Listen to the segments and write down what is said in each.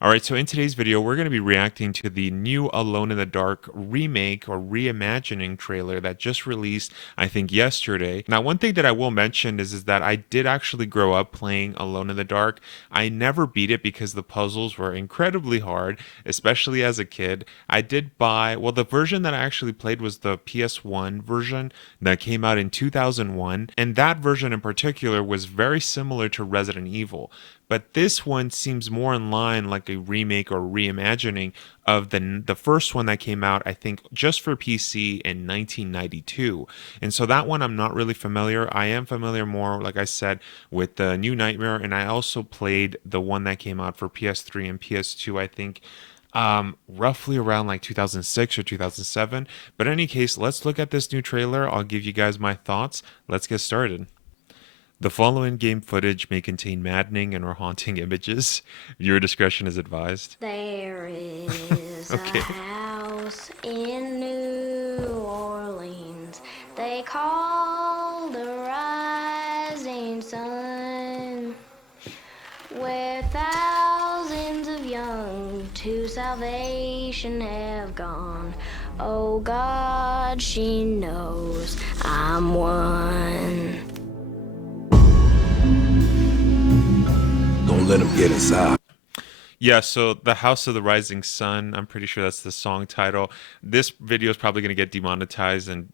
Alright, so in today's video, we're going to be reacting to the new Alone in the Dark remake or reimagining trailer that just released, I think, yesterday. Now, one thing that I will mention is that I did actually grow up playing Alone in the Dark. I never beat it because the puzzles were incredibly hard, especially as a kid. I did buy, well, the version that I actually played was the PS1 version that came out in 2001, and that version in particular was very similar to Resident Evil. But this one seems more in line like a remake or reimagining of the first one that came out, I think, just for PC in 1992. And so that one I'm not really familiar. I am familiar more, like I said, with the New Nightmare, and I also played the one that came out for PS3 and PS2, I think, roughly around like 2006 or 2007. But in any case, let's look at this new trailer. I'll give you guys my thoughts. Let's get started. The following game footage may contain maddening and or haunting images. Viewer discretion is advised. There is a Okay. house in New Orleans they call the Rising Sun, where thousands of young to salvation have gone. Oh God, she knows I'm one. Don't let him get inside. Yeah, so The House of the Rising Sun, I'm pretty sure that's the song title. This video is probably going to get demonetized, and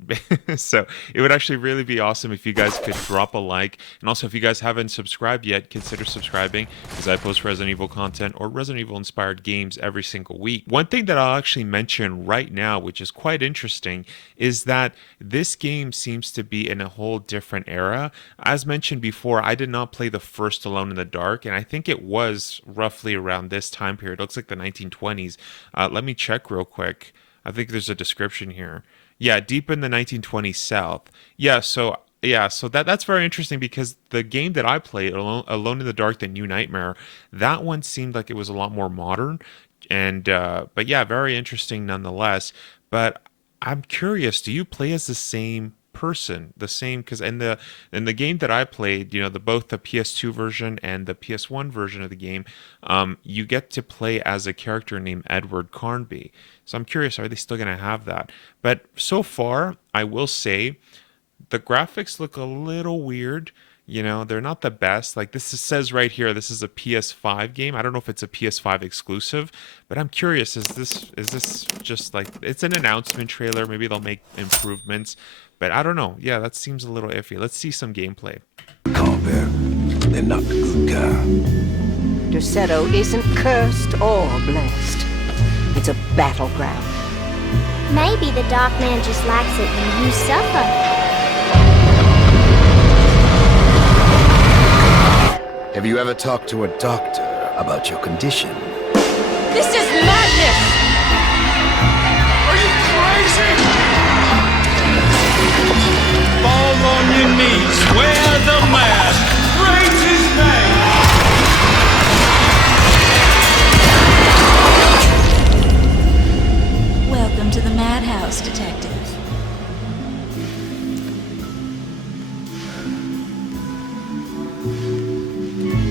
so it would actually really be awesome if you guys could drop a like. And also, if you guys haven't subscribed yet, consider subscribing because I post Resident Evil content or Resident Evil inspired games every single week. One thing that I'll actually mention right now, which is quite interesting, is that this game seems to be in a whole different era. As mentioned before, I did not play the first Alone in the Dark, and I think it was roughly around this time period. It looks like the 1920s. Let me check real quick. I think there's a description here. Yeah, deep in the 1920s South. So that's very interesting because the game that I played, Alone in the Dark, the New Nightmare, that one seemed like it was a lot more modern, and but yeah, very interesting nonetheless. But I'm curious, do you play as the same person, the same, because in the game that I played, the both the PS2 version and the PS1 version of the game, you get to play as a character named Edward Carnby. So I'm curious, are they still going to have that? But so far, I will say the graphics look a little weird. They're not the best. Like says right here, this is a PS5 game. I don't know if it's a PS5 exclusive, but I'm curious, is this just like it's an announcement trailer? Maybe they'll make improvements, but I don't know. Yeah, that seems a little iffy. Let's see some gameplay. Compare. They're not the good kind. Derceto isn't cursed or blessed. It's a battleground. Maybe the Dark Man just likes it when you suffer. Have you ever talked to a doctor about your condition? This is madness! Are you crazy? Fall on your knees, wear the mask, praise his name. Welcome to the madhouse, detective.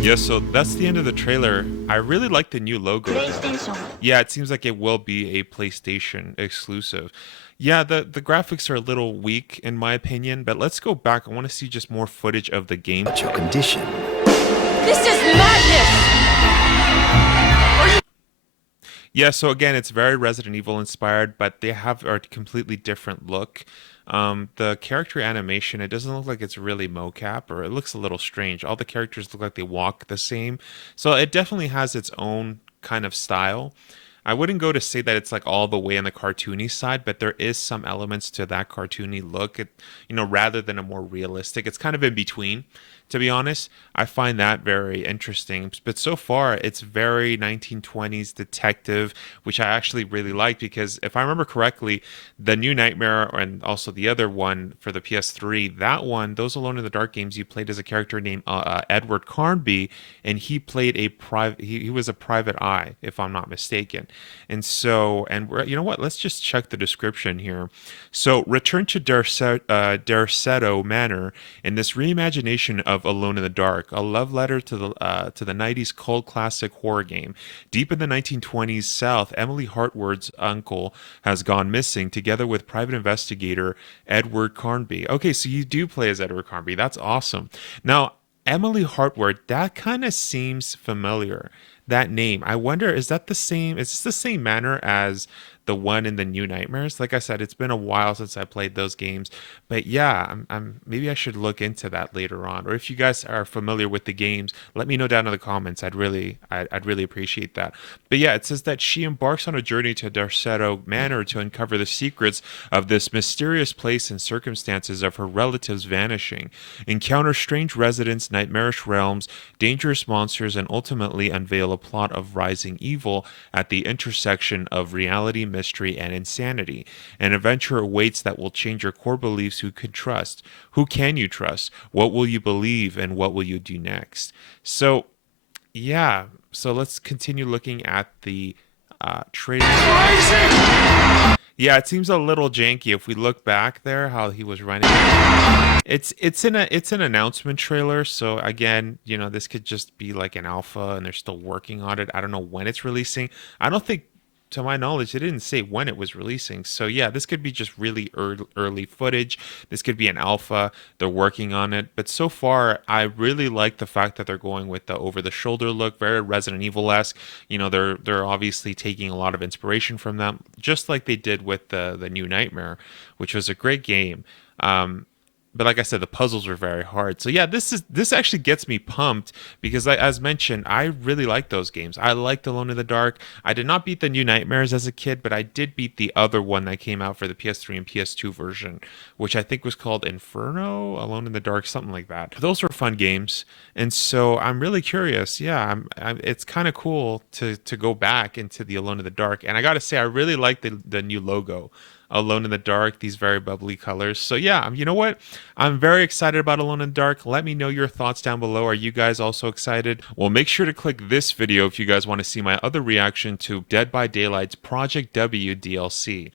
Yeah, so that's the end of the trailer. I really like the new logo, though. Yeah, it seems like it will be a PlayStation exclusive. Yeah, the graphics are a little weak in my opinion, but let's go back. I want to see just more footage of the game. About your condition. This is madness! Yeah, so again, it's very Resident Evil inspired, but they have a completely different look. The character animation, it doesn't look like it's really mocap, or it looks a little strange. All the characters look like they walk the same. So it definitely has its own kind of style. I wouldn't go to say that it's like all the way on the cartoony side, but there is some elements to that cartoony look. Rather than a more realistic, it's kind of in between. To be honest, I find that very interesting. But so far, it's very 1920s detective, which I actually really like because if I remember correctly, the New Nightmare and also the other one for the PS3, that one, those Alone in the Dark games, you played as a character named Edward Carnby, and he played a private. He was a private eye, if I'm not mistaken. And so, you know what? Let's just check the description here. So, return to Derceto Manor in this reimagination of of Alone in the Dark, a love letter to the 90s cult classic horror game. Deep in the 1920s South, Emily Hartward's uncle has gone missing, together with private investigator Edward Carnby. Okay, so you do play as Edward Carnby. That's awesome. Now, Emily Hartward, that kind of seems familiar. That name. I wonder, is this the same manor as the one in the New Nightmares? Like I said, it's been a while since I played those games, but yeah, I'm maybe I should look into that later on. Or if you guys are familiar with the games, let me know down in the comments. I'd really appreciate that. But yeah, it says that she embarks on a journey to Darceto Manor to uncover the secrets of this mysterious place and circumstances of her relatives vanishing, encounter strange residents, nightmarish realms, dangerous monsters, and ultimately unveil a plot of rising evil at the intersection of reality, mystery, and insanity. An adventure awaits that will change your core beliefs. Who can trust? Who can you trust? What will you believe, and what will you do next? So, yeah. So let's continue looking at the trailer. Yeah, it seems a little janky if we look back there how he was running. It's an announcement trailer, so again, this could just be like an alpha and they're still working on it. I don't know when it's releasing. I don't think, to my knowledge, they didn't say when it was releasing. So yeah, this could be just really early footage. This could be an alpha. They're working on it. But so far, I really like the fact that they're going with the over-the-shoulder look, very Resident Evil-esque. They're obviously taking a lot of inspiration from them, just like they did with the New Nightmare, which was a great game. But like I said, the puzzles were very hard. So yeah, this actually gets me pumped because, as mentioned, I really like those games. I liked Alone in the Dark. I did not beat the New Nightmares as a kid, but I did beat the other one that came out for the PS3 and PS2 version, which I think was called Inferno, Alone in the Dark, something like that. Those were fun games, and so I'm really curious. Yeah, it's kind of cool to go back into the Alone in the Dark, and I gotta say, I really like the new logo. Alone in the Dark, these very bubbly colors. So yeah, you know what? I'm very excited about Alone in the Dark. Let me know your thoughts down below. Are you guys also excited? Well, make sure to click this video if you guys want to see my other reaction to Dead by Daylight's Project W DLC.